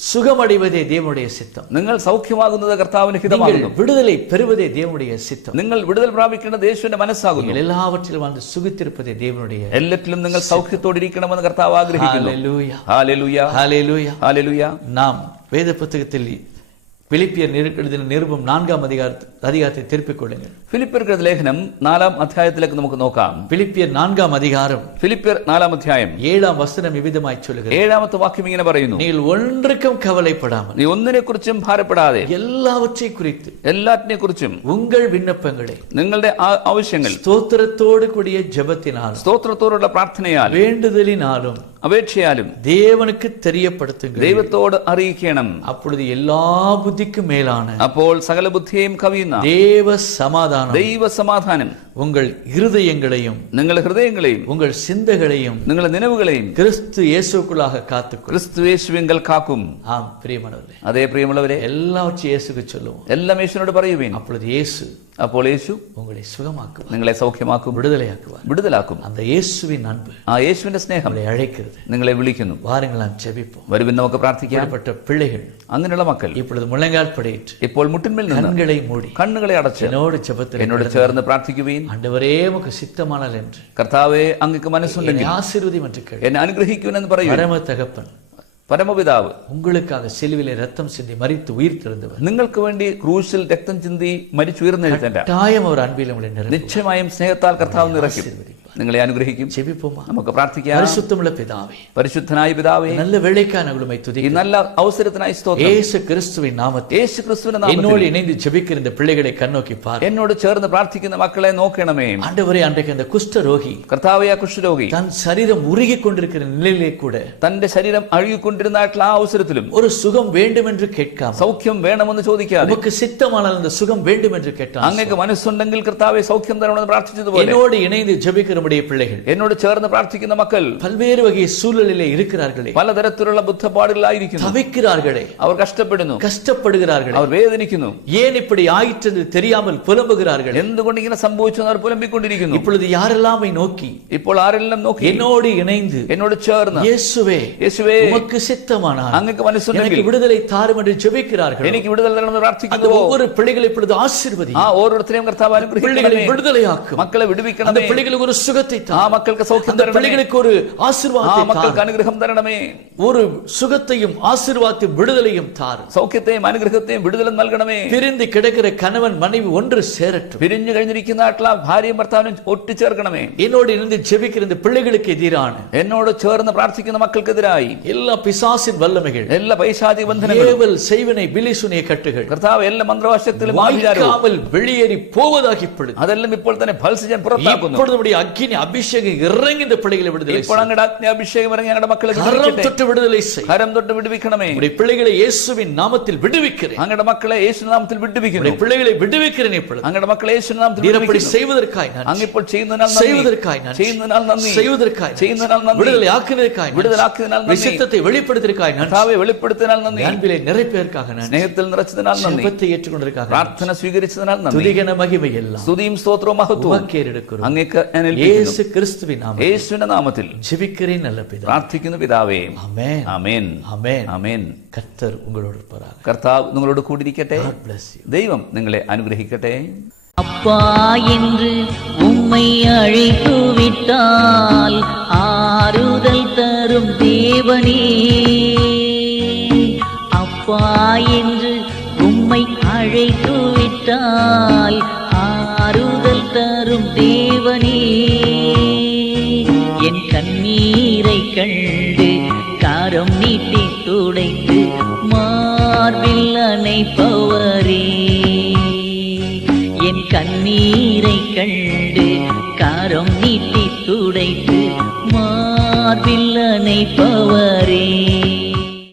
சுகமடைவதே தேவனுடைய சித்தம். നിങ്ങൾ സൗഖ്യമാകുന്നത് കർത്താവിന് நீங்கள் ഹിതമാകുന്നു. விடுதலை பெறுவதே தேவனுடைய சித்தம். നിങ്ങൾ വിടുതൽ പ്രാപിക്കേണ്ടത് യേശുവിന്റെ മനസ്സാകുന്നു. நீங்கள் எல்லாவற்றிலும் வந்து சுகித்திருப்பதே தேவனுடைய. എല്ലാറ്റിലും നിങ്ങൾ സൗഖ്യത്തോടിരിക്കണമെന്ന് കർത്താവ് ആഗ്രഹിക്കുന്നു. ஹalleluya, ഹല്ലേലൂയ, ஹalleluya, ഹല്ലേലൂയ. நாம் வேத புத்தகத்தில் பிலிப்பியர் எழுதின நிருபம் 4ஆம் அதிகாரத்தை திருப்பிக் கொள்ளுங்கள். ഫിലിപ്പിയർക്ക് ലേഖനം 4ആം അധ്യായത്തിലേക്ക് നമുക്ക് നോക്കാം. பிலிப்பியர் 4ஆம் அதிகாரம் ഫിലിപ്പിയർ 4ആം അധ്യായം 7ஆம் വചനം വിവിധമായി ചൊല്ലുகிறது. 7ാമത്തെ വാക്യം ഇങ്ങനെ പറയുന്നു, நீங்கள் ஒன்றுக்கும் கவலைப்படாமல் നീ ഒന്നിനെ കുറിച്ചും ഭാരപ്പെടാതെ எல்லாவற்றை குறித்து എല്ലാറ്റിനെ കുറിച്ചും உங்கள் விண்ணப்பங்களை നിങ്ങളുടെ ആവശ്യങ്ങൾ ஸ்தோத்திரத்தோடு கூடிய ஜெபத்தினாலும் സ്തോത്രത്തോടുള്ള പ്രാർത്ഥനയാൽ வேண்டுதலினாலும் അപേക്ഷയാലും தேவனுக்கு தெரியப்படுத்துங்கள். ദൈവത്തോട് അറിയിക്കണം. அப்பொழுது எல்லா புத்திக்கும் மேலான അപ്പോൾ സകല ബുദ്ധിയെയും കവിയുന്ന தேவ சமாதானம் ദൈവ സമാധാനം உங்கள் இருதயங்களையும் നിങ്ങളുടെ ഹൃദയങ്ങളെയും உங்கள் சிந்தைகளையும் നിങ്ങളുടെ നിലവുകളെയും கிறிஸ்து இயேசுக்குள்ளாக காத்துக்கொள்ளும். ക്രിസ്തു യേശുവിങ്കൽ കാക്കും. ஆம் பிரியமானவர்களே, അതേ പ്രിയമുള്ളവരെ, எல்லாவற்றையும் இயேசுக்கு சொல்லுவோம். എല്ലാം യേശുവിനോട് പറയുവേൻ. அப்பொழுது இயேசு അപ്പോൾ യേശു உங்களை சுகமாக்குவார், നിങ്ങളെ സൗഖ്യമാക്കും, விடுதலையாக்குவார். വിടുതലാക്കും. அந்த இயேசுவின் அன்பு ആ യേശുവിന്റെ സ്നേഹം நம்மளை அழைக்கிறது. നിങ്ങളെ വിളിക്കുന്നു. வாருங்கள் நாம் ஜெபிப்போம். വരുവിൻ നമുക്ക് പ്രാർത്ഥിക്കാം. இப்படிப்பட்ட பிள்ளைகள் അങ്ങനെയുള്ള മക്കൾ இப்பொழுது முழங்கால் படியிட்டு ഇപ്പോൾ മുട്ടിന്മേൽ നിന്ന് கண்களை மூடி കണ്ണുകളെ അടച്ച് என்னோடு ஜெபத்தில் എന്നോട് ചേർന്ന് പ്രാർത്ഥിക്കുവീൻ. ஆண்டவரே உமக்கு சித்தமானால் என்று കർത്താവേ, അങ്ങക്ക് മനസ്സുണ്ടെങ്കിൽ ஆசீர்வதி என்று கேள். എന്നെ അനുഗ്രഹിക്കുമെന്ന് പറയൂ. பரம தகப்பன் പരമപിതാവ് உங்களுக்காக சிலுவிலே ரத்தம் சிந்தி மரித்து உயிர் தெழுந்தவர். നിങ്ങൾക്ക് വേണ്ടി ക്രൂശിൽ രക്തം ചിന്തി മരിച്ചുയർന്നെഴുത്തേണ്ട கட்டாயம் அவர் அன்பில் உங்களை நிரப்பி നിശ്ചയമായും സ്നേഹത്താൽ കർത്താവ് നിറയ്ക്കും, നിങ്ങളെ അനുഗ്രഹിക്കും. ஜெபிப்போமா? നമുക്ക് പ്രാർത്ഥിക്കാം. பரிசுத்தமுள்ள பிதாவே, പരിശുദ്ധനായ പിതാവേ, நல்ல வேளைக்கான உங்களை ഈ துதிக்கிறேன். നല്ല അവസരത്തിനായി സ്തോത്രം. இயேசு கிறிஸ்துவின் நாமத்தில் യേശു ക്രിസ്തുവിന്റെ என்னோடு നാമത്തിൽ இணைந்து ஜெபிக்கிற இந்த பிள்ளைகளை கண்ணோக்கி பார். എന്നോട് ചേർന്ന് പ്രാർത്ഥിക്കുന്ന മക്കളെ നോക്കണമേ. ஆண்டவரே, அன்றைக்கு அந்த குஷ்டரோகி കർത്താവേ, ആ കുഷ്ഠരോഗി தன் சரீரம் உருகி கொண்டிருக்கிற நிலையிலே கூட തന്റെ ശരീരം അഴുകിക്കൊണ്ടിരുന്നായിട്ടുള്ള ആ അവസരത്തിലും ஒரு சுகம் வேண்டும் என்று கேட்காம, സൗഖ്യം വേണമെന്ന് ചോദിക്കാതെ, உமக்கு சித்தமானால் அந்த சுகம் வேண்டும் என்று கேட்டான். അങ്ങക്ക് മനസ്സുണ്ടെങ്കിൽ കർത്താവെ സൗഖ്യം തരണമെന്ന് പ്രാർത്ഥിച്ചതുപോലെ என்னோடு இணைந்து ஜெபிக்கிறமுடைய பிள்ளைகள் എന്നോട് ചേർന്ന് പ്രാർത്ഥിക്കുന്ന മക്കൾ பல்வேறு வகை சூழலிலே இருக்கிறார்களே, പലതരത്തിലുള്ള ബുദ്ധപ്പാടുകളായിരിക്കുന്നു. தவிக்கிறார்களே, അവർ കഷ്ടപ്പെടുന്നു, கஷ்டப்படுகிறார்களே, അവർ வேதനിക്കുന്നു. ஏன் இப்படி ஆயிற்று தெரியாமல் புலம்புகிறார்கள். എന്തുകൊണ്ട് ഇങ്ങനെ സംഭവിച്ചു എന്ന് അവർ പുലമ്പിക്കൊണ്ടിരിക്കുന്നു. இப்பொழுது யாரெல்லாம் நோக்கி ഇപ്പോൾ ആരെല്ലാം നോക്കി என்னோடு இணைந்து എന്നോട് ചേർന്ന് இயேசுவே യേശുവേ, உமக்கு சித்தமானால் അങ്ങക്ക് മനസ്സുണ്ടെങ്കിൽ எனக்கு விடுதலை தாரும் என்று ஜெபிக்கிறார்கள். എനിക്ക് വിടുതൽ തരണമെന്ന് அந்த പ്രാർത്ഥിക്കുന്നു. ஒவ்வொரு பிள்ளைகளை இப்பொழுது ஆசீர்வதி. ആ ഓരോരുത്തരെയും കർത്താവ് பிள்ளைகளை അനുഗ്രഹിക്കണമേ. விடுதலையாக்கும். മക്കളെ அந்த വിടുവിക്കണമേ. பிள்ளைகளுக்கு ஒரு சுகத்தை ആ தாரும். മക്കൾക്ക് സൗഖ്യം அந்த തരണമേ. பிள்ளைகளுக்கு ஒரு ആ ஆசீர்வாதத்தை മക്കൾക്ക് தாரும். അനുഗ്രഹം തരണമേ. ஒரு சுகத்தையும் ஆசீர்வாதத்தையும் விடுதலையும் தாரும். സൗഖ്യത്തെയും അനുഗ്രഹത്തെയും വിടുതലും നൽകണമേ. பிரிந்து கிடக்கிற கணவன் மனைவி ஒன்று சேரட்டும். പിരിഞ്ഞു കഴിഞ്ഞിരിക്കുന്നതായിട്ടുള്ള ഭാര്യയും ഭർത്താവിനും ഒട്ടിച്ചേർക്കണമേ. என்னோடு இருந்து ஜெபிக்கிற இந்த பிள்ளைகளுக்கு எதிரான എന്നോട് ചേർന്ന് പ്രാർത്ഥിക്കുന്ന മക്കൾക്കെതിരായി எல்லா பிசாசின் வல்லமைகள், എല്ലാ പൈശാചിക ബന്ധനങ്ങളും ஏவல் செய்வினை பிலிசுனிய கட்டுகள் കർത്താവ് എല്ലാ മന്ത്രവാശത്തിലും வாய்க்காமல் வெளியேறி போவதாகி இப்பொழுது അതെല്ലാം ഇപ്പോൾ തന്നെ ഫൽസിജൻ പുറത്താക്കുന്നു. இப்பொழுது நம்முடைய அக்கினி அபிஷேகம் இறங்கி இந்த பிள்ளைகளை விடுதலை ഇപ്പോൾ അങ്ങയുടെ അഗ്നിഅഭിഷേകം ഇറങ്ങി ഞങ്ങളുടെ മക്കളെ கரம் വിടുവിക്കട്ടെ. தொட்டு விடுதலை செய். കരം തൊട്ട് വിടുവിക്കണമേ. நம்முடைய பிள்ளைகளை இயேசுவின் நாமத்தில் விடுவிக்கிறேன். അങ്ങയുടെ മക്കളെ യേശുനാമത്തിൽ വിടുവിക്കുന്നു. நம்முடைய பிள்ளைகளை விடுவிக்கிறேன். இப்பொழுது അങ്ങയുടെ മക്കളെ യേശുനാമത്തിൽ நீர் அப்படி വിടുവിക്കുന്നു. செய்வதற்காய் நன்றி. അങ്ങ് ഇപ്പോൾ ചെയ്യുന്നതിനാൽ നന്ദി. செய்வதற்காய் நன்றி. ചെയ്യുന്നതിനാൽ നന്ദി. செய்வதற்காய் நன்றி. ചെയ്യുന്നതിനാൽ നന്ദി. விடுதலை ஆக்குவதற்காய் நன்றி. വിടുതലാക്കിയതിനാൽ നന്ദി. விசித்தத்தை வெளிப்படுத்தியதற்காய் நன்றி. കർത്താവെ വെളിപ്പെടുത്തിയതിനാൽ നന്ദി. அன்பிலே நிறைப்பதற்காக நன்றி. സ്നേഹത്തിൽ നിറച്ചതിനാൽ നന്ദി. ஜெபத்தை ஏற்றுக்கொண்டதற்காக நன்றி. പ്രാർത്ഥന സ്വീകരിച്ചതിനാൽ നന്ദി. துதிகன மகிமை எல்லாம் സ്തുതിയും സ്തോത്രവും മഹത്വവും உமக்கே எடுக்கிறோம். അങ്ങേക്ക് ഞാൻ ഏൽപ്പിക്കുന്നു. இயேசு கிறிஸ்துவின் நாமத்தில் യേശുവിന്റെ നാമത്തിൽ ஜெபிக்கிறேன் நல்ல பிதாவே. പ്രാർത്ഥിക്കുന്നു പിതാവേ. ஆமென். ആമേൻ. ஆமென். ആമേൻ. கர்த்தர் உங்களோடு இருப்பாராக. കർത്താവ് നിങ്ങളോട് കൂടിയിരിക്കട്ടെ. God bless you. ദൈവം നിങ്ങളെ അനുഗ്രഹിക്കട്ടെ. அப்பா என்று உம்மை அழைத்து விட்டால் ஆறுதல் தரும் தேவனே, அப்பா என்று உம்மை அழைத்து விட்டால் ஆறுதல் தரும் தேவனே, என் கண்ணீரை கண்டு காரம் நீட்டி துடைத்து மார்பில் அணைப்பவரே, என் கண்ணீரை கண்டு காரம் நீட்டி துடைத்து மார்பில் அணைப்பவரே.